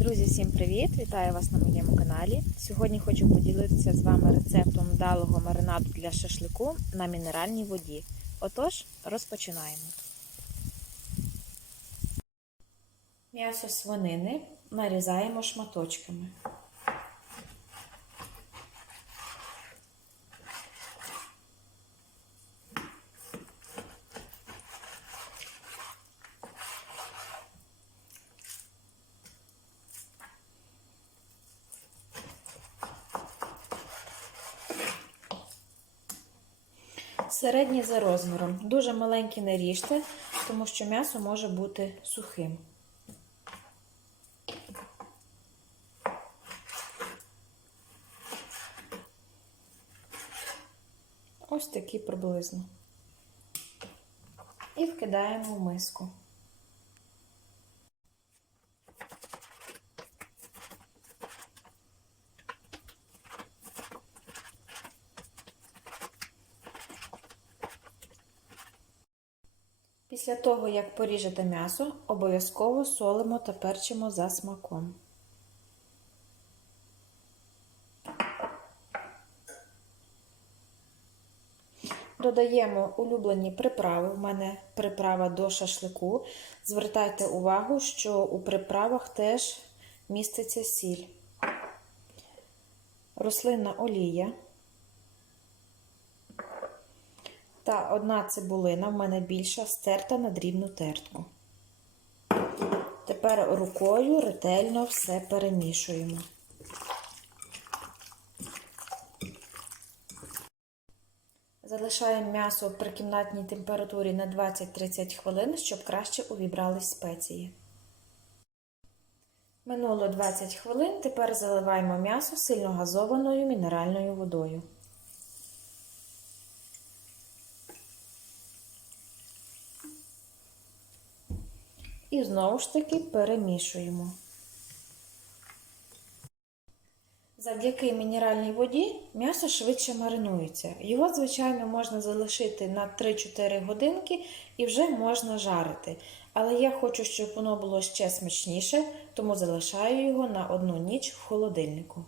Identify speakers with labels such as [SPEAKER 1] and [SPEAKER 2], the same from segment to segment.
[SPEAKER 1] Друзі, всім привіт! Вітаю вас на моєму каналі. Сьогодні хочу поділитися з вами рецептом вдалого маринаду для шашлику на мінеральній воді. Отож, розпочинаємо. М'ясо свинини нарізаємо шматочками. Середні за розміром. Дуже маленькі не ріжте, тому що м'ясо може бути сухим. Ось такі приблизно. І вкидаємо в миску. Після того, як поріжете м'ясо, обов'язково солимо та перчимо за смаком. Додаємо улюблені приправи. У мене приправа до шашлику. Звертайте увагу, що у приправах теж міститься сіль, рослинна олія. Та одна цибулина в мене більша, стерта на дрібну тертку. Тепер рукою ретельно все перемішуємо. Залишаємо м'ясо при кімнатній температурі на 20-30 хвилин, щоб краще увібрались спеції. Минуло 20 хвилин, тепер заливаємо м'ясо сильно газованою мінеральною водою. І знову ж таки перемішуємо. Завдяки мінеральній воді м'ясо швидше маринується. Його, звичайно, можна залишити на 3-4 годинки і вже можна жарити. Але я хочу, щоб воно було ще смачніше, тому залишаю його на одну ніч в холодильнику.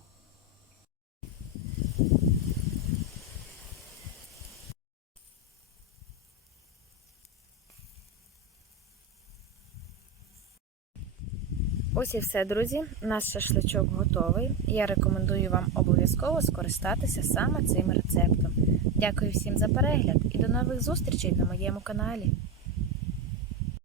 [SPEAKER 1] Ось і все, друзі. Наш шашличок готовий. Я рекомендую вам обов'язково скористатися саме цим рецептом. Дякую всім за перегляд і до нових зустрічей на моєму каналі.